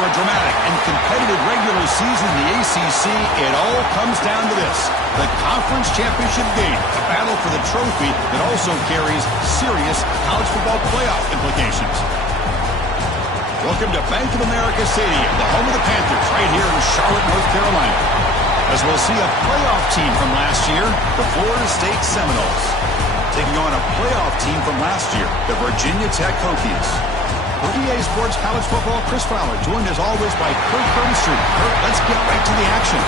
After a dramatic and competitive regular season in the ACC, it all comes down to this: the conference championship game, a battle for the trophy that also carries serious college football playoff implications. Welcome to Bank of America Stadium, the home of the Panthers, right here in Charlotte, North Carolina, as we'll see a playoff team from last year, the Florida State Seminoles, taking on a playoff team from last year, the Virginia Tech Hokies. For EA Sports College Football, Chris Fowler, joined as always by Kurt Curtis. Kurt, let's get right to the action.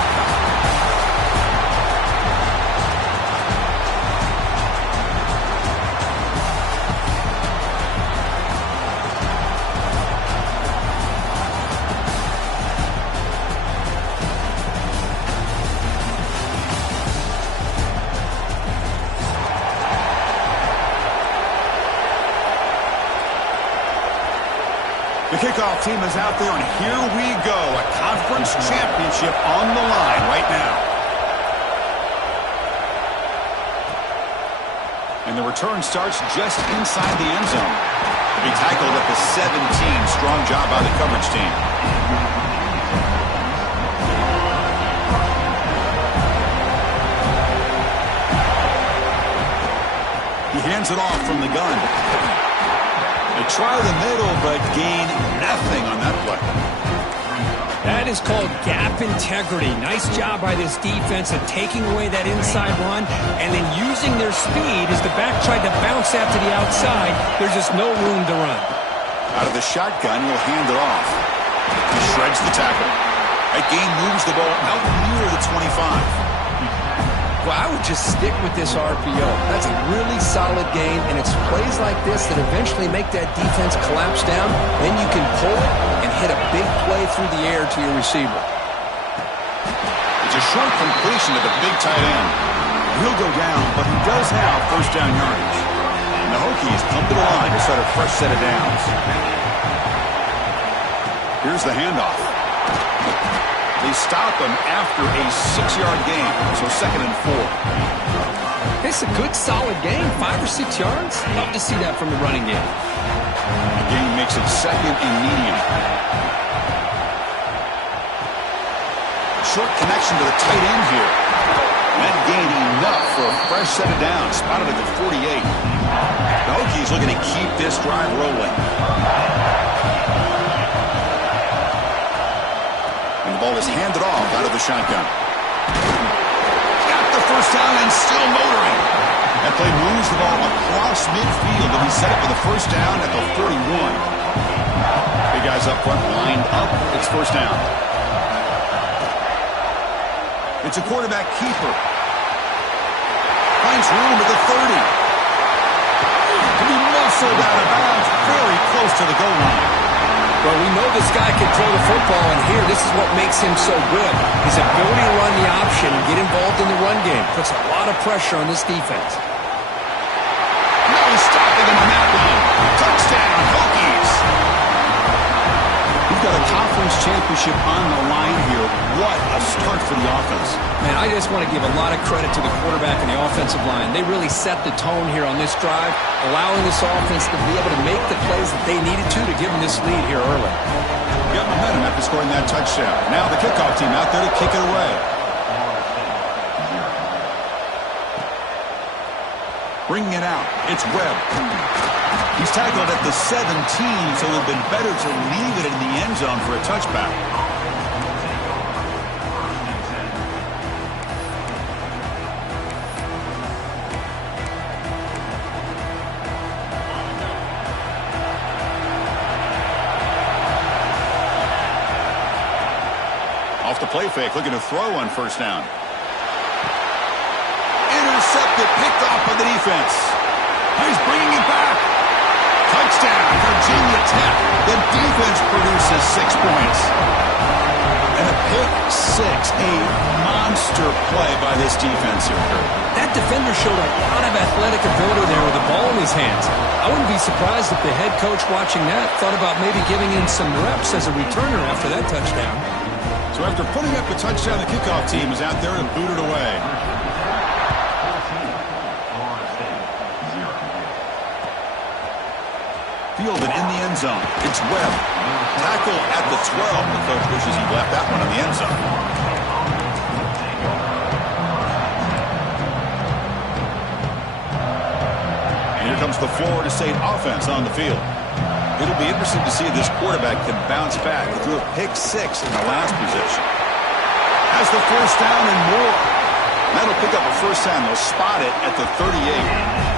The kickoff team is out there, and here we go. A conference championship on the line right now. And the return starts just inside the end zone. To be tackled at the 17. Strong job by the coverage team. He hands it off from the gun. They try the middle, but gain nothing on that play. That is called gap integrity. Nice job by this defense of taking away that inside run and then using their speed as the back tried to bounce out to the outside. There's just no room to run. Out of the shotgun, he'll hand it off. He shreds the tackle. That gain moves the ball out near the 25. Well, I would just stick with this RPO. That's a really solid game, and it's plays like this that eventually make that defense collapse down. Then you can pull it and hit a big play through the air to your receiver. It's a short completion to the big tight end. He'll go down, but he does have first down yardage. And the Hokies come to the line to start a fresh set of downs. Here's the handoff. They stop him after a 6-yard gain, so 2nd and 4. It's a good, solid game. 5 or 6 yards. Love to see that from the running game. The gain makes it 2nd and medium. Short connection to the tight end here. That gain enough for a fresh set of downs, spotted at the 48. The Hokies looking to keep this drive rolling. Ball is handed off out of the shotgun. Got the first down and still motoring. That play moves the ball across midfield, and he set it for the first down at the 41. Big guys up front lined up. It's first down. It's a quarterback keeper. Finds room at the 30. To be muscled out of bounds, very close to the goal line. Well, we know this guy can throw the football, and here, this is what makes him so good. His ability to run the option and get involved in the run game puts a lot of pressure on this defense. No stopping him on that one. Touchdown, Hokies. We've got a conference championship on the line here. What a start for the offense. Man, I just want to give a lot of credit to the quarterback and the offensive line. They really set the tone here on this drive, allowing this offense to be able to make the plays that they needed to give them this lead here early. Got momentum after scoring that touchdown. Now the kickoff team out there to kick it away. Bringing it out, it's Webb. He's tackled at the 17, so it would have been better to leave it in the end zone for a touchback. Off the play fake, looking to throw on first down. Intercepted, picked off by the defense. He's bringing it back. Touchdown, Virginia Tech. The defense produces 6 points. And a pick six, a monster play by this defense here. That defender showed a lot of athletic ability there with the ball in his hands. I wouldn't be surprised if the head coach watching that thought about maybe giving him some reps as a returner after that touchdown. So after putting up the touchdown, the kickoff team is out there to boot it away. field and in the end zone. It's Webb. Tackle at the 12. The coach wishes he left that one in the end zone. And here comes the Florida State offense on the field. It'll be interesting to see if this quarterback can bounce back. He threw a pick 6 in the last possession. Has the first down and more. That'll pick up a first down. They'll spot it at the 38.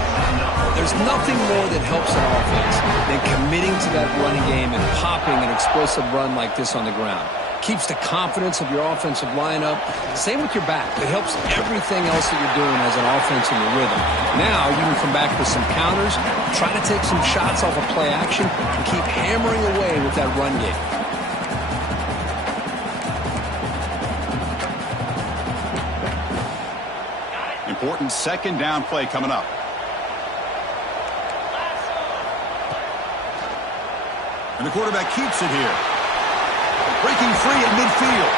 There's nothing more that helps an offense than committing to that running game and popping an explosive run like this on the ground. Keeps the confidence of your offensive lineup. Same with your back. It helps everything else that you're doing as an offense in your rhythm. Now you can come back with some counters, try to take some shots off of play action, and keep hammering away with that run game. Important second down play coming up. And the quarterback keeps it here. Breaking free at midfield.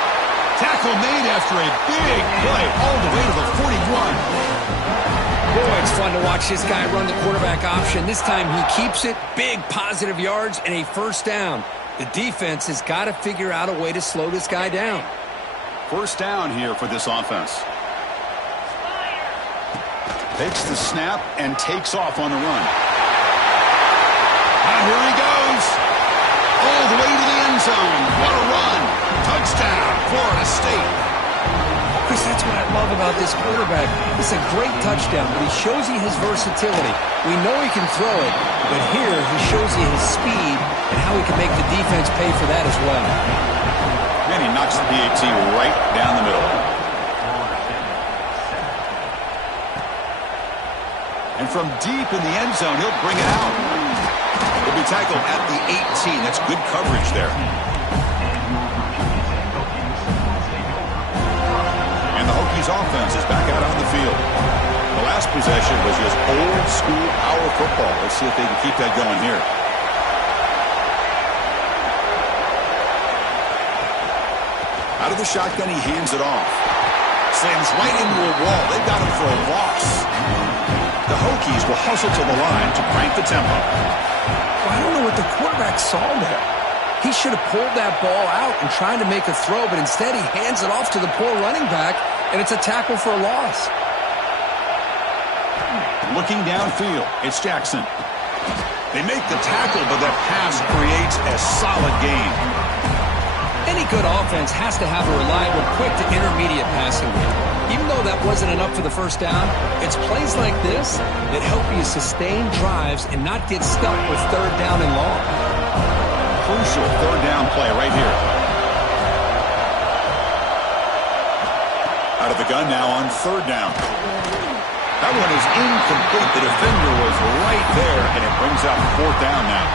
Tackle made after a big play all the way to the 41. Boy, it's fun to watch this guy run the quarterback option. This time he keeps it. Big positive yards and a first down. The defense has got to figure out a way to slow this guy down. First down here for this offense. Takes the snap and takes off on the run. And here he goes. All the way to the end zone. What a run. Touchdown, Florida State. Chris, that's what I love about this quarterback. It's a great touchdown, but he shows you his versatility. We know he can throw it, but here he shows you his speed and how he can make the defense pay for that as well. And he knocks the PAT right down the middle. And from deep in the end zone, he'll bring it out. He'll be tackled at the 18. That's good coverage there. And the Hokies offense is back out on the field. The last possession was just old school power football. Let's see if they can keep that going here. Out of the shotgun, he hands it off. Slams right into a wall. They got him for a loss. The Hokies will hustle to the line to crank the tempo. Well, I don't know what the quarterback saw there. He should have pulled that ball out and tried to make a throw, but instead he hands it off to the poor running back, and it's a tackle for a loss. Looking downfield, it's Jackson. They make the tackle, but that pass creates a solid gain. Any good offense has to have a reliable, quick to intermediate passing game. Even though that wasn't enough for the first down, it's plays like this that help you sustain drives and not get stuck with third down and long. Crucial third down play right here. Out of the gun now on third down. That one is incomplete. The defender was right there, and it brings up fourth down now.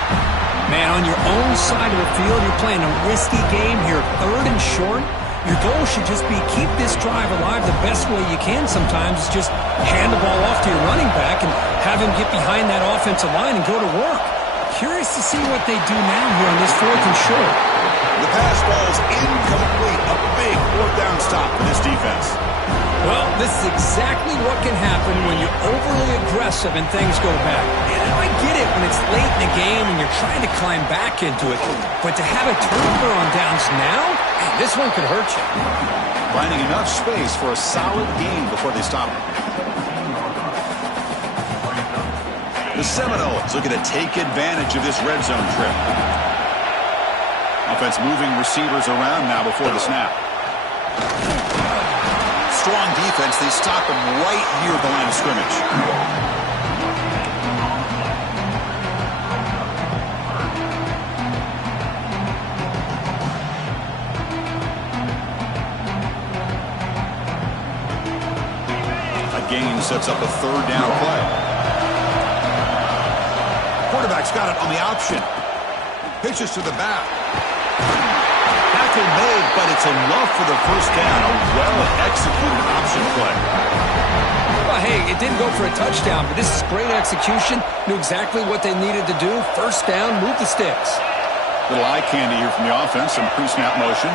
Man, on your own side of the field, you're playing a risky game here. Third and short. Your goal should just be keep this drive alive the best way you can sometimes. Is just hand the ball off to your running back and have him get behind that offensive line and go to work. Curious to see what they do now here on this fourth and short. The pass ball is incomplete. A big fourth down stop for this defense. Well, this is exactly what can happen when you're overly aggressive and things go bad. And I get it when it's late in the game and you're trying to climb back into it. But to have a turnover on downs now, man, this one could hurt you. Finding enough space for a solid gain before they stop him. The Seminoles looking to take advantage of this red zone trip. Offense moving receivers around now before the snap. Strong defense. They stop him right near the line of scrimmage. A gain sets up a third down play. Quarterback's got it on the option. Pitches to the back. Tackle made, but it's enough for the first down. A well-executed option play. Well, hey, it didn't go for a touchdown, but this is great execution. Knew exactly what they needed to do. First down, move the sticks. Little eye candy here from the offense. Some pre-snap motion.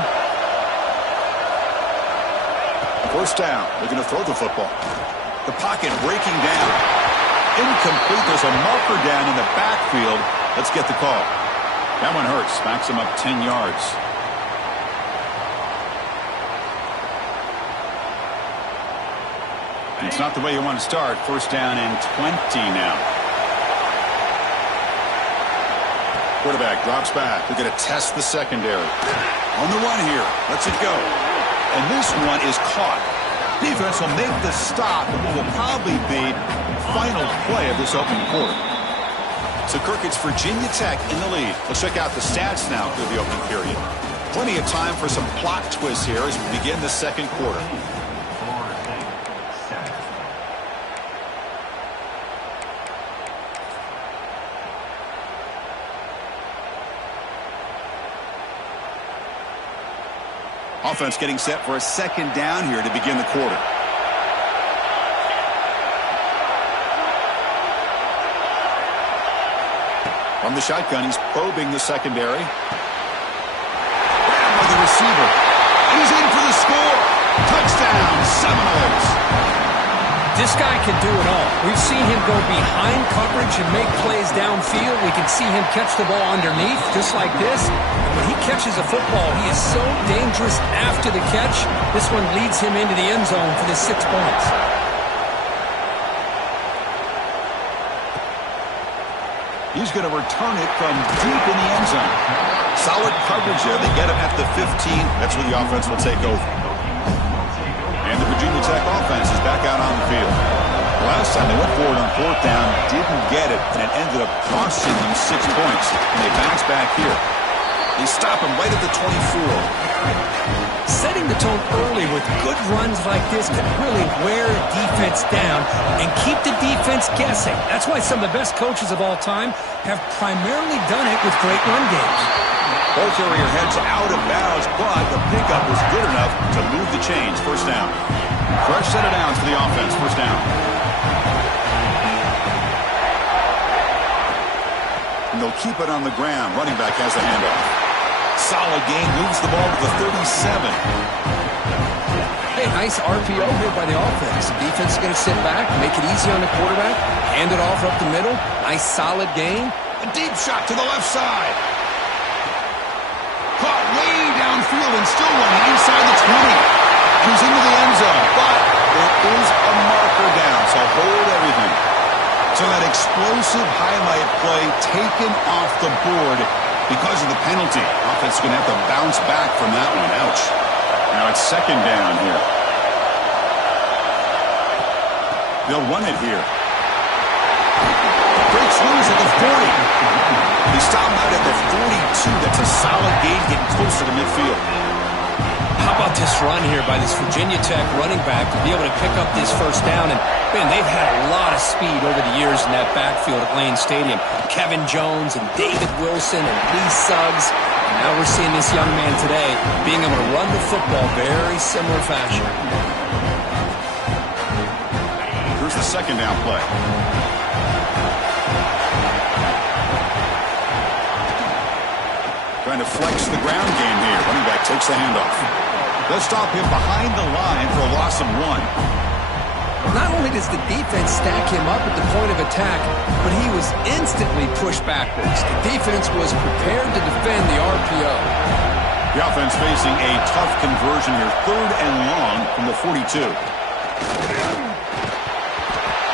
First down. Looking to throw the football. The pocket breaking down. Incomplete. There's a marker down in the backfield. Let's get the call. That one hurts. Backs him up 10 yards. It's not the way you want to start. First down and 20 now. Quarterback drops back. We're going to test the secondary. On the run here. Lets it go. And this one is caught. Defense will make the stop, but will probably be final play of this opening quarter. So, Kirk, it's Virginia Tech in the lead. Let's check out the stats now through the opening period. Plenty of time for some plot twists here as we begin the second quarter. Offense getting set for a second down here to begin the quarter. From the shotgun, he's probing the secondary. Grabbed by the receiver. He's in for the score. Touchdown, Seminoles. This guy can do it all. We've seen him go behind coverage and make plays downfield. We can see him catch the ball underneath, just like this. And when he catches a football, he is so dangerous after the catch. This one leads him into the end zone for the 6 points. He's going to return it from deep in the end zone. Solid coverage there. They get him at the 15. That's where the offense will take over. And the Virginia Tech offense is back out on the field. Last time they went forward on fourth down, didn't get it, and it ended up costing them 6 points. And they bounce back here. They stop him right at the 24. Setting the tone early with good runs like this can really wear a defense down and keep the defense guessing. That's why some of the best coaches of all time have primarily done it with great run games. Ball carrier heads out of bounds, but the pickup was good enough to move the chains. First down. Fresh set of downs for the offense. First down. And they'll keep it on the ground. Running back has the handoff. Solid gain. Moves the ball to the 37. Hey, nice RPO here by the offense. The defense is going to sit back, make it easy on the quarterback, hand it off up the middle. Nice solid gain. A deep shot to the left side. Caught way downfield and still running inside the 20. He's into the end zone, but there is a marker down, so hold everything. So that explosive highlight play taken off the board because of the penalty. Offense is going to have to bounce back from that one. Ouch. Now it's second down here. They'll run it here. Breaks loose at the 40. He stopped out at the 42. That's a solid gain, getting closer to midfield. How about this run here by this Virginia Tech running back to be able to pick up this first down? And, man, they've had a lot of speed over the years in that backfield at Lane Stadium. Kevin Jones and David Wilson and Lee Suggs. And now we're seeing this young man today being able to run the football very similar fashion. Here's the second down play. Trying to flex the ground game here. Running back takes the handoff. They'll stop him behind the line for a loss of 1. Not only does the defense stack him up at the point of attack, but he was instantly pushed backwards. The defense was prepared to defend the RPO. The offense facing a tough conversion here. 3rd and long from the 42.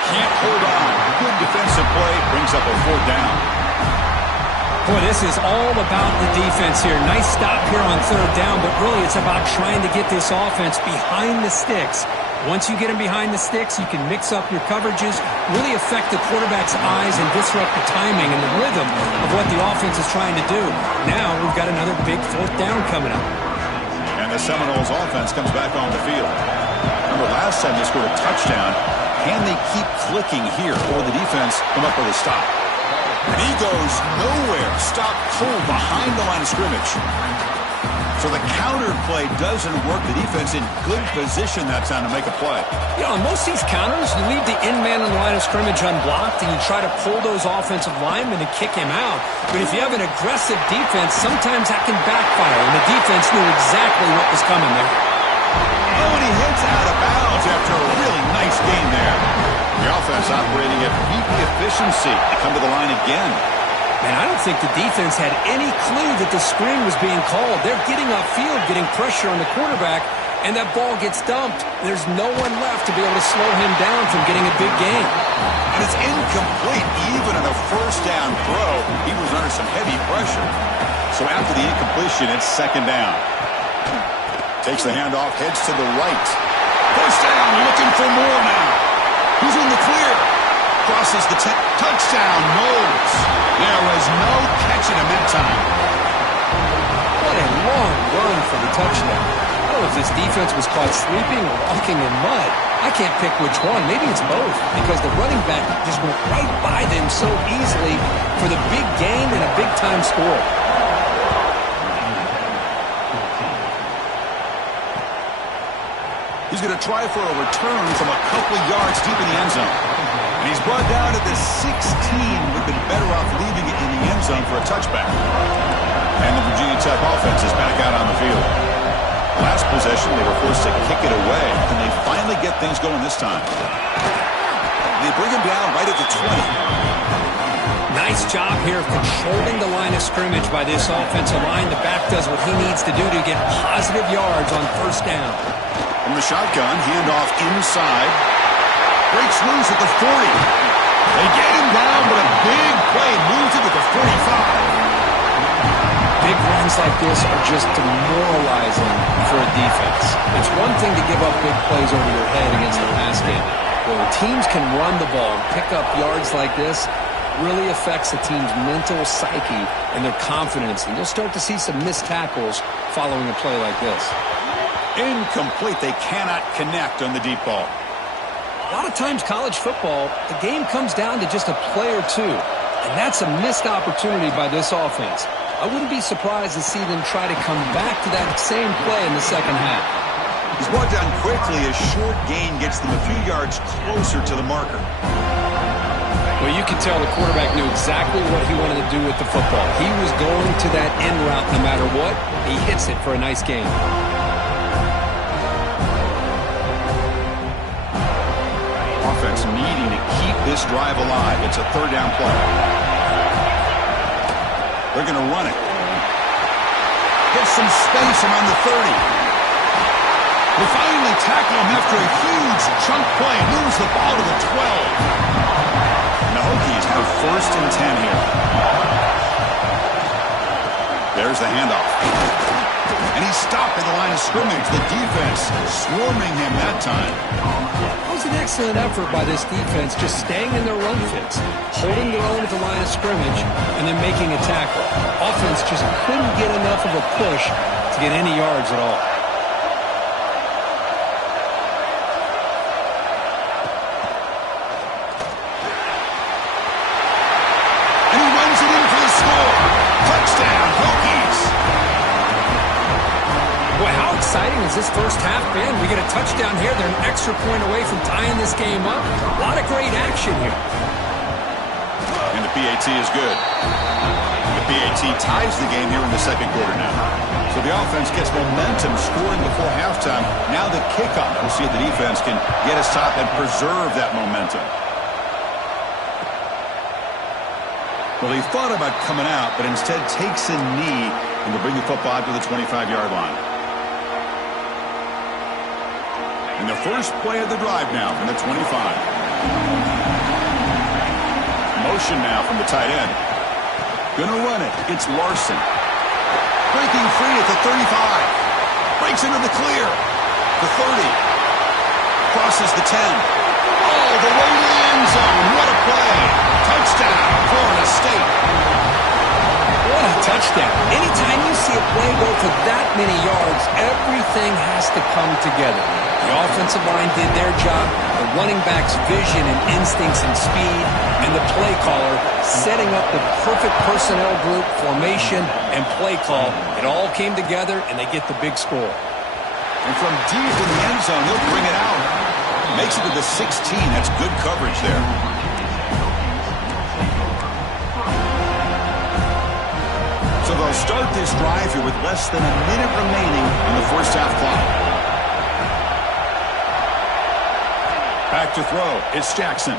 Can't hold on. Good defensive play. Brings up a 4th down. Boy, this is all about the defense here. Nice stop here on 3rd down, but really it's about trying to get this offense behind the sticks. Once you get them behind the sticks, you can mix up your coverages, really affect the quarterback's eyes and disrupt the timing and the rhythm of what the offense is trying to do. Now we've got another big 4th down coming up. And the Seminoles offense comes back on the field. Remember last time they scored a touchdown. Can they keep clicking here, or the defense come up with a stop? And he goes nowhere. Stop cold behind the line of scrimmage. So the counter play doesn't work. The defense in good position that time to make a play. You know, on most of these counters, you leave the in man on the line of scrimmage unblocked, and you try to pull those offensive linemen and kick him out. But if you have an aggressive defense, sometimes that can backfire, and the defense knew exactly what was coming there. Oh, and he hits out of bounds after a really nice game there. The offense operating at peak efficiency. They come to the line again. And I don't think the defense had any clue that the screen was being called. They're getting upfield, getting pressure on the quarterback, and that ball gets dumped. There's no one left to be able to slow him down from getting a big gain. And it's incomplete. Even on a first down throw, he was under some heavy pressure. So after the incompletion, it's second down. Takes the handoff, heads to the right. First down, looking for more now. He's in the clear. Crosses the touchdown, Knowles. There was no catching him that time. What a long run for the touchdown. I don't know if this defense was caught sleeping or walking in mud. I can't pick which one. Maybe it's both, because the running back just went right by them so easily for the big gain and a big-time score. He's going to try for a return from a couple yards deep in the end zone. And he's brought down at the 16. Would have been better off leaving it in the end zone for a touchback. And the Virginia Tech offense is back out on the field. Last possession, they were forced to kick it away, and they finally get things going this time. They bring him down right at the 20. Nice job here of controlling the line of scrimmage by this offensive line. The back does what he needs to do to get positive yards on first down. From the shotgun, handoff inside. Breaks loose at the 40. They get him down, but a big play moves it to the 45. Big runs like this are just demoralizing for a defense. It's one thing to give up big plays over your head against the pass game. When teams can run the ball and pick up yards like this, really affects the team's mental psyche and their confidence. And you'll start to see some missed tackles following a play like this. Incomplete. They cannot connect on the deep ball. A lot of times college football, the game comes down to just a play or two. And that's a missed opportunity by this offense. I wouldn't be surprised to see them try to come back to that same play in the second half. He's brought down quickly. A short gain gets them a few yards closer to the marker. Well, you can tell the quarterback knew exactly what he wanted to do with the football. He was going to that end route no matter what. He hits it for a nice gain. Offense needing to keep this drive alive. It's a third down play. They're going to run it. Get some space around the 30. They finally tackle him after a huge chunk play. Moves the ball to the 12. And the Hokies have first and 10 here. There's the handoff. And he's stopped at the line of scrimmage. The defense swarming him that time. That was an excellent effort by this defense, just staying in their run fits, holding their own at the line of scrimmage, and then making a tackle. Offense just couldn't get enough of a push to get any yards at all. And he runs it in for the score. Touchdown, Hokies. Boy, how exciting has this first half been? We get a touchdown here. They're an extra point away from tying this game up. A lot of great action here. And the PAT is good. The PAT ties the game here in the second quarter now. So the offense gets momentum scoring before halftime. Now the kickoff. We'll see if the defense can get a stop and preserve that momentum. Well, he thought about coming out, but instead takes a knee and will bring the football out to the 25-yard line. And the first play of the drive now from the 25. Motion now from the tight end. Gonna run it. It's Larson. Breaking free at the 35. Breaks into the clear. The 30. Crosses the 10. All the way to the end zone. What a play. Touchdown, Florida State. What a touchdown. Anytime you see a play go for that many yards, everything has to come together. The offensive line did their job, the running back's vision and instincts and speed, and the play caller setting up the perfect personnel group, formation, and play call. It all came together, and they get the big score. And from deep in the end zone, he'll bring it out. Makes it to the 16. That's good coverage there. So they'll start this drive here with less than a minute remaining in the first half clock. Back to throw. It's Jackson.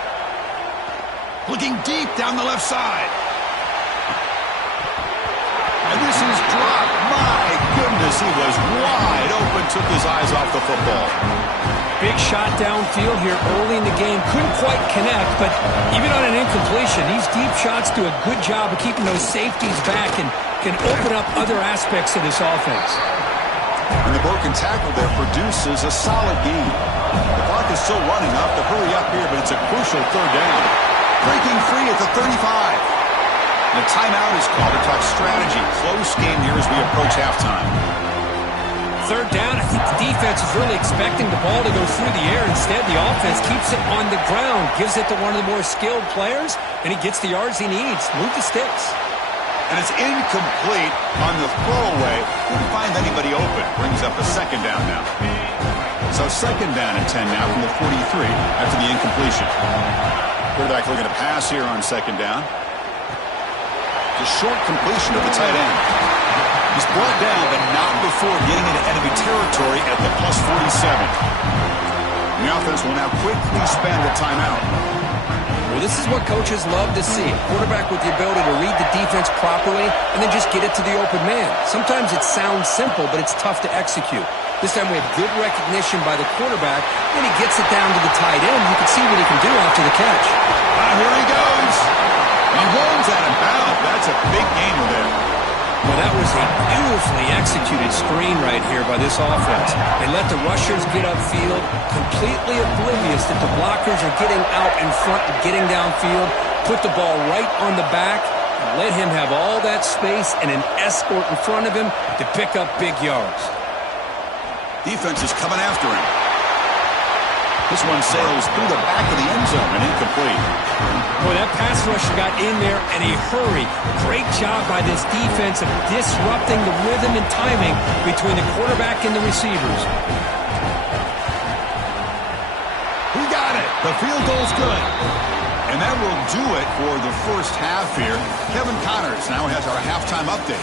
Looking deep down the left side. this is dropped. My goodness, he was wide open, took his eyes off the football. Big shot downfield here early in the game. Couldn't quite connect, but even on an incompletion, these deep shots do a good job of keeping those safeties back and can open up other aspects of this offense. And the broken tackle there produces a solid gain. The clock is still running. I'll have to hurry up here, but it's a crucial third down. Breaking free at the 35. And a timeout is called to talk strategy. Close game here as we approach halftime. Third down, I think the defense is really expecting the ball to go through the air. Instead, the offense keeps it on the ground, gives it to one of the more skilled players, and he gets the yards he needs. Move the sticks. And it's incomplete on the throwaway. Couldn't find anybody open. Brings up a second down now. So second down and 10 now from the 43 after the incompletion. Quarterback looking to pass here on second down. The short completion of the tight end. He's brought down, but not before getting into enemy territory at the plus 47. The offense will now quickly spend the timeout. Well, this is what coaches love to see. A quarterback with the ability to read the defense properly and then just get it to the open man. Sometimes it sounds simple, but it's tough to execute. This time we have good recognition by the quarterback, and he gets it down to the tight end. You can see what he can do after the catch. Here he goes. And he rolls out of bounds. That's a big gainer there. Well, that was a beautifully executed screen right here by this offense. They let the rushers get upfield, completely oblivious that the blockers are getting out in front and getting downfield, put the ball right on the back, and let him have all that space and an escort in front of him to pick up big yards. Defense is coming after him. This one sails through the back of the end zone and incomplete. Boy, that pass rusher got in there in a hurry. Great job by this defense of disrupting the rhythm and timing between the quarterback and the receivers. We got it. The field goal's good. And that will do it for the first half here. Kevin Connors now has our halftime update.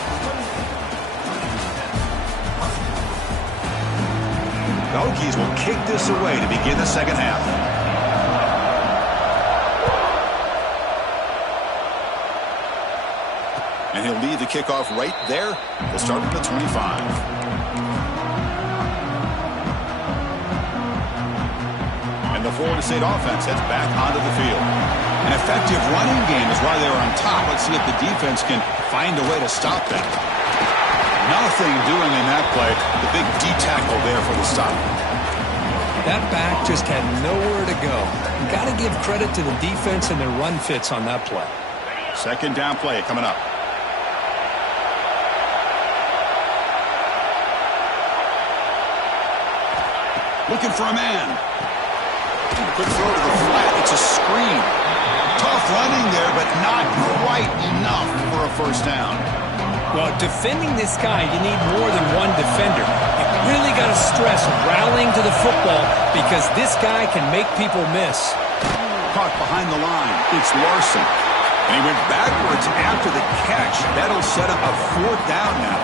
The Hokies will kick this away to begin the second half. And he'll lead the kickoff right there. We'll start from the 25. And the Florida State offense heads back onto the field. An effective running game is why they were on top. Let's see if the defense can find a way to stop that. Nothing doing in that play. The big D-tackle there for the stop. That back just had nowhere to go. Got to give credit to the defense and their run fits on that play. Second down play coming up. Looking for a man. Quick throw to the flat. It's a screen. Tough running there, but not quite enough for a first down. Well, defending this guy, you need more than one defender. You really got to stress rallying to the football because this guy can make people miss. Caught behind the line. It's Larson. And he went backwards after the catch. That'll set up a fourth down now.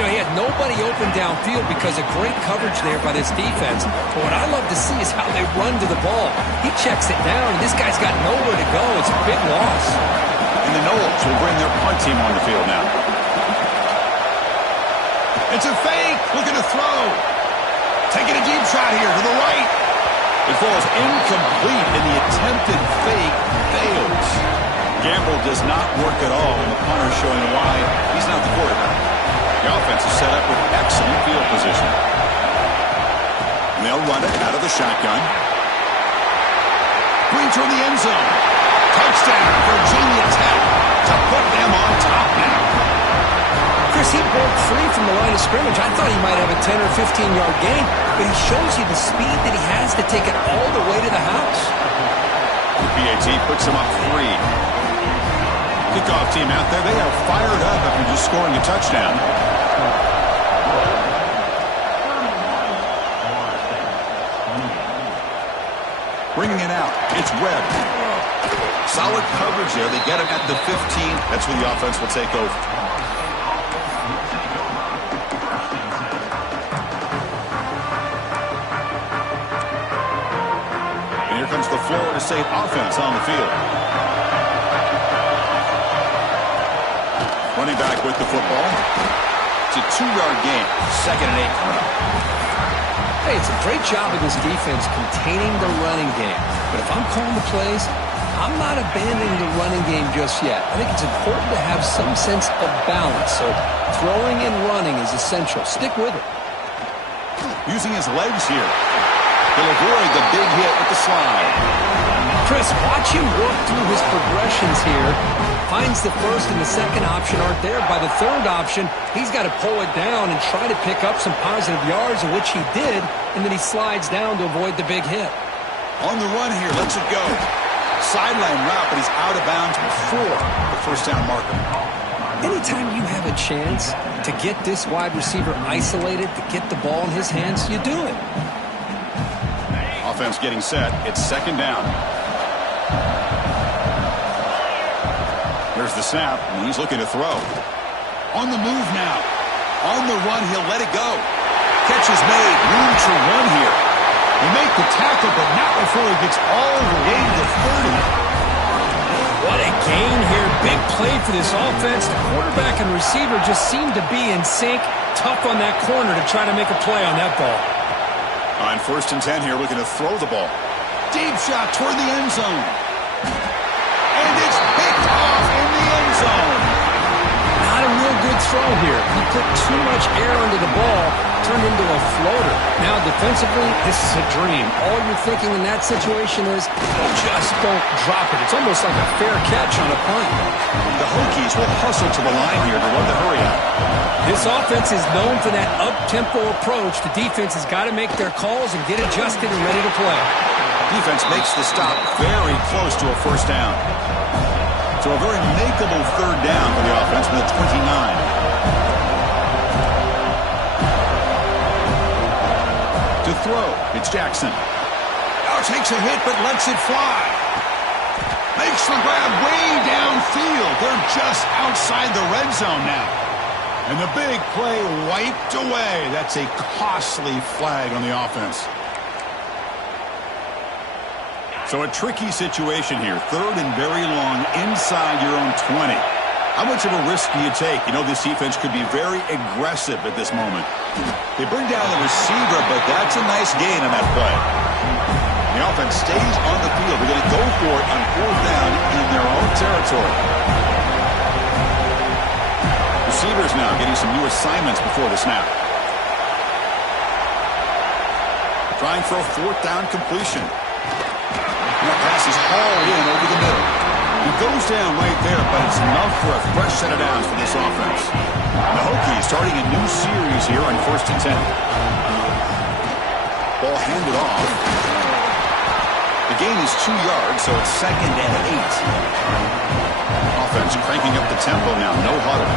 You know, he had nobody open downfield because of great coverage there by this defense. But what I love to see is how they run to the ball. He checks it down, and this guy's got nowhere to go. It's a big loss. And the Knowles will bring their punt team on the field now. It's a fake. Looking to throw. Taking a deep shot here to the right. It falls incomplete, and the attempted fake fails. Gamble does not work at all, and the punter showing why he's not the quarterback. The offense is set up with excellent field position. And they'll run it out of the shotgun. Green toward the end zone. Touchdown, Virginia Tech, to put them on top now. Chris, he broke free from the line of scrimmage. I thought he might have a 10 or 15-yard gain, but he shows you the speed that he has to take it all the way to the house. The PAT puts him up 3. Kickoff team out there, they are fired up after just scoring a touchdown. Bringing it out, it's Webb. Solid coverage there. They get him at the 15. That's where the offense will take over. And here comes the Florida State offense on the field. Running back with the football. It's a 2-yard gain. 2nd and 8 coming up. Hey, it's a great job of this defense containing the running game. But if I'm calling the plays, I'm not abandoning the running game just yet. I think it's important to have some sense of balance. So throwing and running is essential. Stick with it. Using his legs here. He'll avoid the big hit with the slide. Chris, watch him work through his progressions here. Finds the first and the second option aren't there. By the third option, he's got to pull it down and try to pick up some positive yards, of which he did, and then he slides down to avoid the big hit. On the run here, lets it go. Sideline route, but he's out of bounds before the first down marker. Anytime you have a chance to get this wide receiver isolated, to get the ball in his hands, you do it. Offense getting set. It's 2nd down. There's the snap, and he's looking to throw. On the move now. On the run, he'll let it go. Catch is made. Room to run here. He make the tackle, but not before he gets all the way to the 30. What a gain here. Big play for this offense. The quarterback and receiver just seem to be in sync. Tough on that corner to try to make a play on that ball. On 1st and 10 here, looking to throw the ball. Deep shot toward the end zone. And it's picked off in the end zone. Not a real good throw here. He put too much air under the ball, turned into a floater. Now, defensively, this is a dream. All you're thinking in that situation is, just don't drop it. It's almost like a fair catch on a punt. The Hokies will hustle to the line here to run the hurry out. This offense is known for that up-tempo approach. The defense has got to make their calls and get adjusted and ready to play. Defense makes the stop very close to a first down. So a very makeable 3rd down for the offense with 29. To throw, it's Jackson. Now takes a hit but lets it fly. Makes the grab way downfield. They're just outside the red zone now. And the big play wiped away. That's a costly flag on the offense. So a tricky situation here. 3rd and very long inside your own 20. How much of a risk do you take? You know, this defense could be very aggressive at this moment. They bring down the receiver, but that's a nice gain on that play. The offense stays on the field. They're going to go for it on 4th down in their own territory. Receivers now getting some new assignments before the snap. Trying for a 4th down completion. That pass is hauled in over the middle. He goes down right there, but it's enough for a fresh set of downs for this offense. The Hokies starting a new series here on 1st and 10. Ball handed off. The gain is 2 yards, so it's 2nd and 8. Offense cranking up the tempo now. No huddle.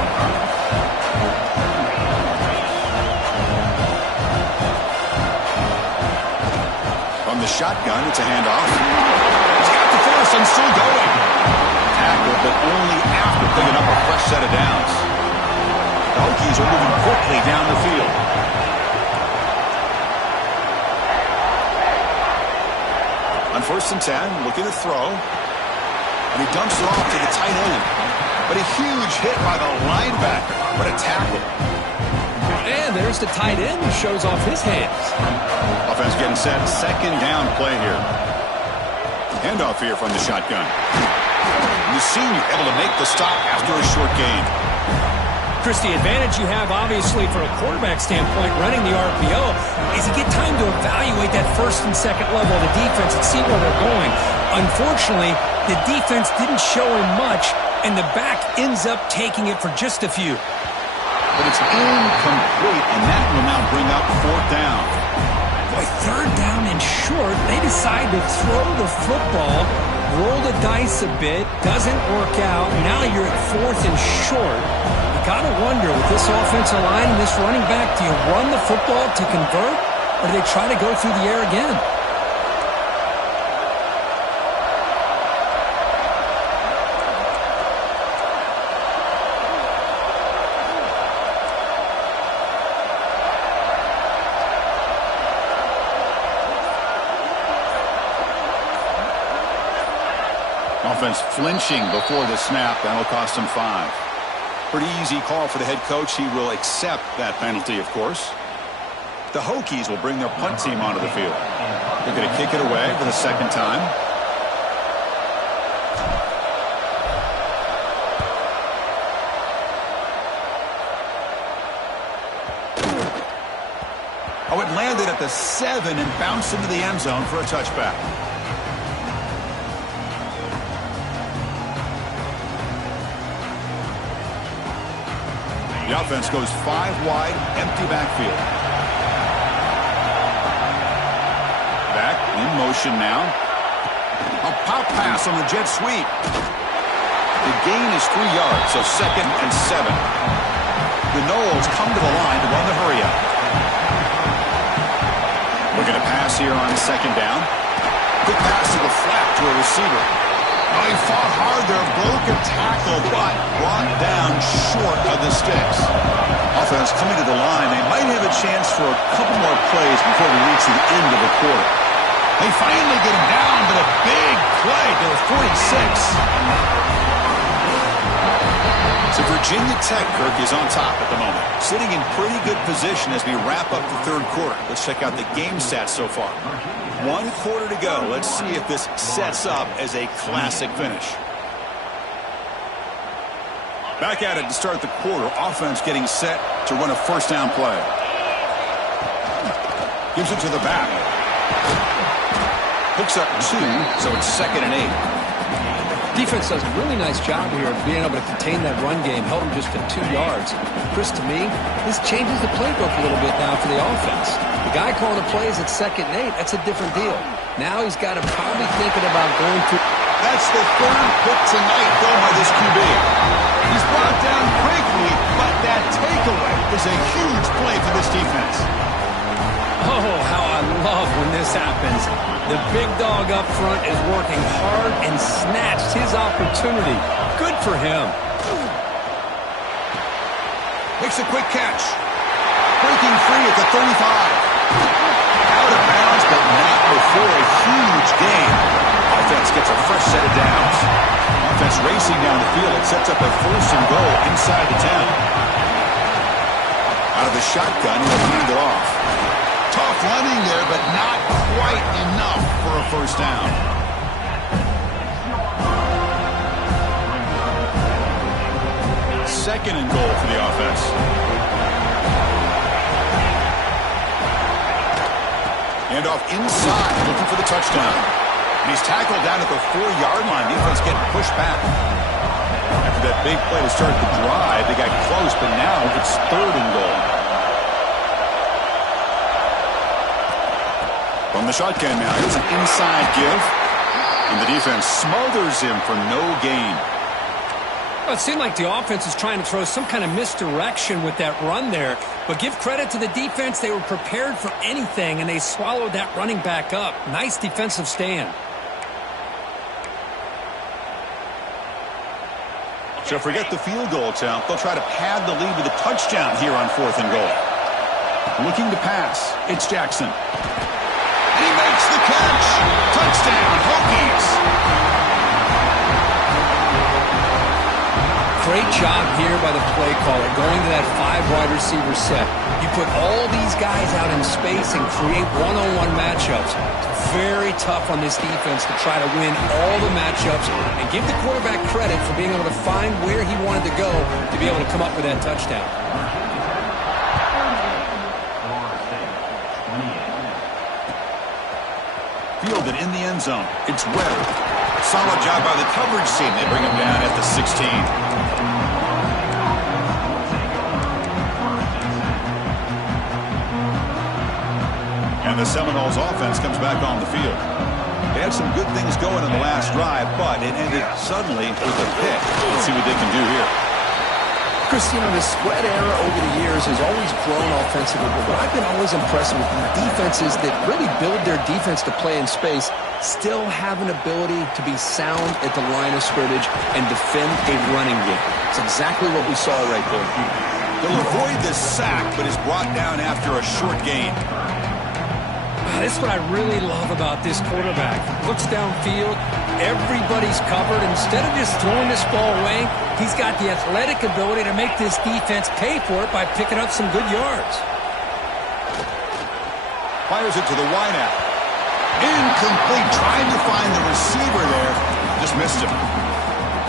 From the shotgun, it's a handoff. He's got the first and still going. Tackle, but only after picking up a fresh set of downs. The Hokies are moving quickly down the field. On 1st and 10, looking to throw. And he dumps it off to the tight end. But a huge hit by the linebacker. What a tackle. And there's the tight end who shows off his hands. Offense getting set. 2nd down play here. Handoff here from the shotgun. And the senior able to make the stop after a short gain. Chris, the advantage you have, obviously, from a quarterback standpoint, running the RPO, is you get time to evaluate that 1st and 2nd level of the defense and see where they're going. Unfortunately, the defense didn't show him much, and the back ends up taking it for just a few. But it's incomplete, and that will now bring up 4th down. Boy, 3rd down and short, they decide to throw the football, roll the dice a bit, doesn't work out. Now you're at 4th and short. You got to wonder, with this offensive line and this running back, do you run the football to convert, or do they try to go through the air again? Offense flinching before the snap. That'll cost him 5. Pretty easy call for the head coach. He will accept that penalty, of course. The Hokies will bring their punt team onto the field. They're going to kick it away for the second time. Oh, it landed at the 7 and bounced into the end zone for a touchback. The offense goes 5 wide, empty backfield. Back in motion now. A pop pass on the jet sweep. The gain is 3 yards, so 2nd and 7. The Noles come to the line to run the hurry up. We're going to pass here on 2nd down. Quick pass to the flat to a receiver. Oh, he fought hard there, broke a tackle, but brought down short of the sticks. Offense coming to the line. They might have a chance for a couple more plays before we reach the end of the quarter. They finally get him down, but a big play to the 46. So Virginia Tech, Kirk, is on top at the moment. Sitting in pretty good position as we wrap up the 3rd quarter. Let's check out the game stats so far. 1 quarter to go. Let's see if this sets up as a classic finish. Back at it to start the quarter. Offense getting set to run a 1st down play. Gives it to the back. Picks up 2, so it's 2nd and 8. Defense does a really nice job here of being able to contain that run game, held them just to 2 yards. Chris, to me, this changes the playbook a little bit now for the offense. The guy calling the plays at 2nd and 8, that's a different deal. Now he's got to probably thinking about going to... That's the 3rd pick tonight, though, by this QB. He's brought down quickly, but that takeaway is a huge play for this defense. Oh, how I love when this happens. The big dog up front is working hard and snatched his opportunity. Good for him. Makes a quick catch. Breaking free at the 35. Out of bounds, but not before a huge gain. Offense gets a fresh set of downs. Offense racing down the field. It sets up a 1st and goal inside the 10. Out of the shotgun, he'll hand it off. Tough running there, but not quite enough for a 1st down. Second and goal for the offense. And off inside, looking for the touchdown. And he's tackled down at the 4-yard line. Defense getting pushed back. After that big play to start the drive, they got close, but now it's 3rd and goal. From the shotgun now, here's an inside give. And the defense smothers him for no gain. Well, it seemed like the offense is trying to throw some kind of misdirection with that run there. But give credit to the defense. They were prepared for anything, and they swallowed that running back up. Nice defensive stand. So forget the field goal attempt. They'll try to pad the lead with a touchdown here on 4th and goal. Looking to pass. It's Jackson. He makes the catch. Touchdown, Hokies. Great job here by the play caller, going to that 5-wide receiver set. You put all these guys out in space and create one-on-one matchups. It's very tough on this defense to try to win all the matchups and give the quarterback credit for being able to find where he wanted to go to be able to come up with that touchdown. Fielded in the end zone. It's Webb. Solid job by the coverage team. They bring him down at the 16. And the Seminoles offense comes back on the field. They had some good things going in the last drive, but it ended suddenly with a pick. Let's see what they can do here. Chris, you know, the spread era over the years has always grown offensively, but I've been always impressed with the defenses that really build their defense to play in space, still have an ability to be sound at the line of scrimmage and defend a running game. It's exactly what we saw right there. They'll avoid this sack, but is brought down after a short gain. This is what I really love about this quarterback. Looks downfield, Everybody's covered. Instead of just throwing this ball away, he's got the athletic ability to make this defense pay for it by picking up some good yards. Fires it to the wideout. Incomplete. Trying to find the receiver there. Just missed him.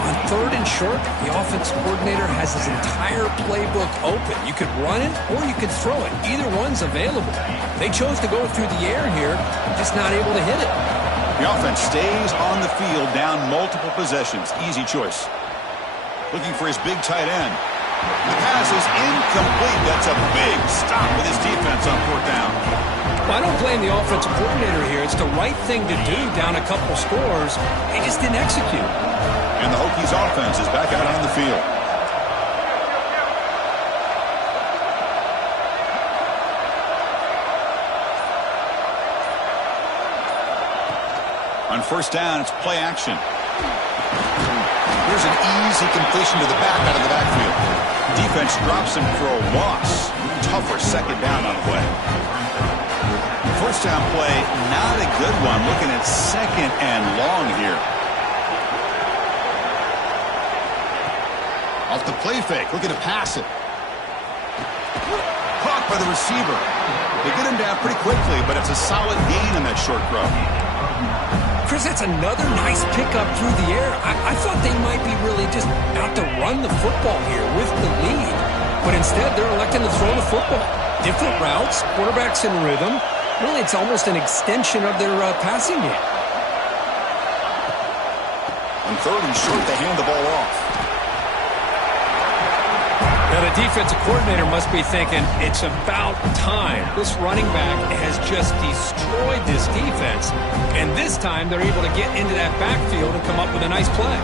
On 3rd and short, the offense coordinator has his entire playbook open. You could run it or you could throw it. Either one's available. They chose to go through the air here, just not able to hit it. The offense stays on the field down multiple possessions. Easy choice. Looking for his big tight end. The pass is incomplete. That's a big stop with his defense on 4th down. Well, I don't blame the offensive coordinator here. It's the right thing to do down a couple scores. They just didn't execute. And the Hokies offense is back out on the field. On 1st down, it's play action. Here's an easy completion to the back out of the backfield. Defense drops him for a loss. Tougher 2nd down on the way. 1st down play, not a good one. Looking at 2nd and long here. Off the play fake, looking to pass it. Caught by the receiver. They get him down pretty quickly, but it's a solid gain on that short throw. Chris, that's another nice pickup through the air. I thought they might be really just out to run the football here with the lead. But instead, they're electing to throw the football. Different routes, quarterback's in rhythm. Really, it's almost an extension of their passing game. On 3rd and short, they hand the ball off. Now, the defensive coordinator must be thinking, it's about time. This running back has just destroyed this defense. And this time, they're able to get into that backfield and come up with a nice play.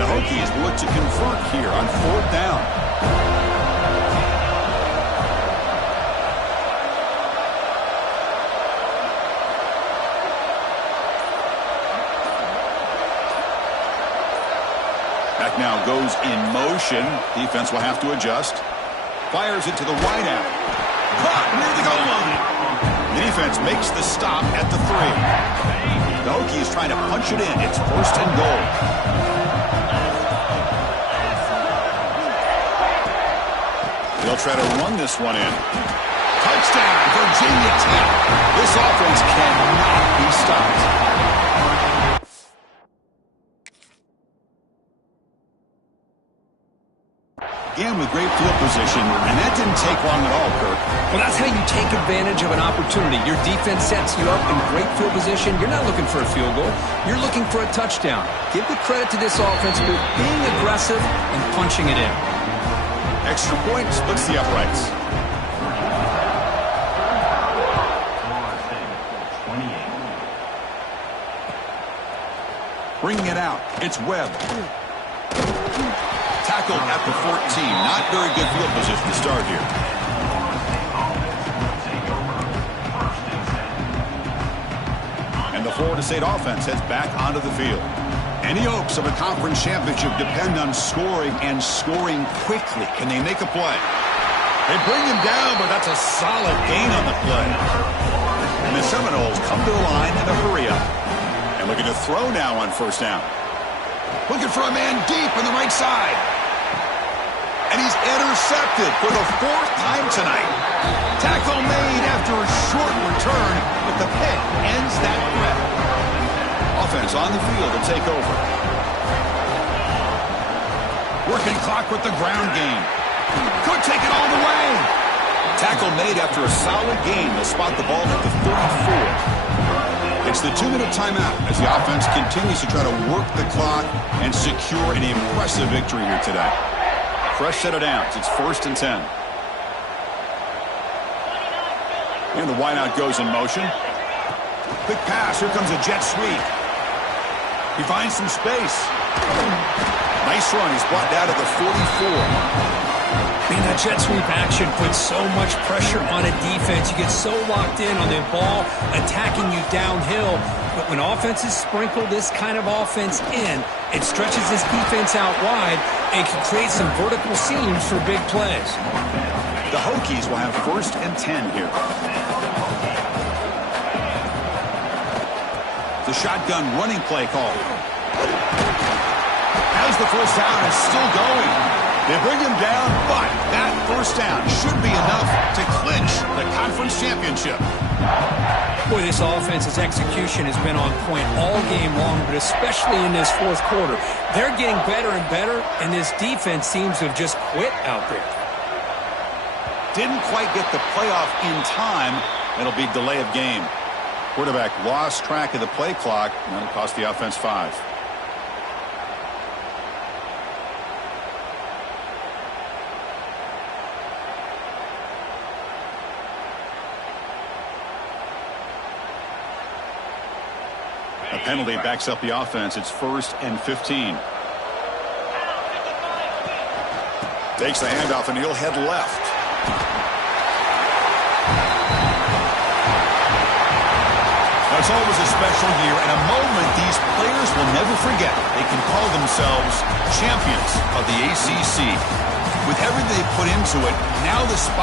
The Hokies look to convert here on 4th down. Back now goes in motion. Defense will have to adjust. Fires it to the wideout. Caught near the goal line. The defense makes the stop at the 3. The Hokies trying to punch it in. It's 1st and goal. They'll try to run this one in. Touchdown, Virginia Tech. This offense cannot be stopped. Again with great field position, and that didn't take long at all, Kirk. Well, that's how you take advantage of an opportunity. Your defense sets you up in great field position. You're not looking for a field goal. You're looking for a touchdown. Give the credit to this offense for being aggressive and punching it in. Extra point splits the uprights. Bringing it out, it's Webb. Tackled at the 14. Not very good field position to start here. And the Florida State offense heads back onto the field. Any hopes of a conference championship depend on scoring and scoring quickly. Can they make a play? They bring him down, but that's a solid gain on the play. And the Seminoles come to the line in a hurry-up. And looking to throw now on 1st down. Looking for a man deep on the right side. And he's intercepted for the 4th time tonight. Tackle made after a short return, but the pick ends that threat. Offense on the field to take over. Working clock with the ground game. Could take it all the way. Tackle made after a solid gain. They'll spot the ball at the 34. It's the 2-minute timeout as the offense continues to try to work the clock and secure an impressive victory here today. Fresh set of downs. It's 1st and 10. And the wideout goes in motion. Quick pass. Here comes a jet sweep. He finds some space. Nice run. He's brought down to the 44. I mean, that jet sweep action puts so much pressure on a defense. You get so locked in on the ball attacking you downhill. But when offenses sprinkle this kind of offense in, it stretches this defense out wide and can create some vertical seams for big plays. The Hokies will have 1st and 10 here. The shotgun running play call. As the first down is still going. They bring him down, but that first down should be enough to clinch the conference championship. Boy, this offense's execution has been on point all game long, but especially in this fourth quarter. They're getting better and better, and this defense seems to have just quit out there. Didn't quite get the playoff in time. It'll be delay of game. Quarterback lost track of the play clock, and that'll cost the offense 5. A penalty backs up the offense. It's 1st and 15. Takes the handoff, and he'll head left. Now, it's always a special year and a moment these players will never forget. They can call themselves champions of the ACC. With everything they put into it, now the spot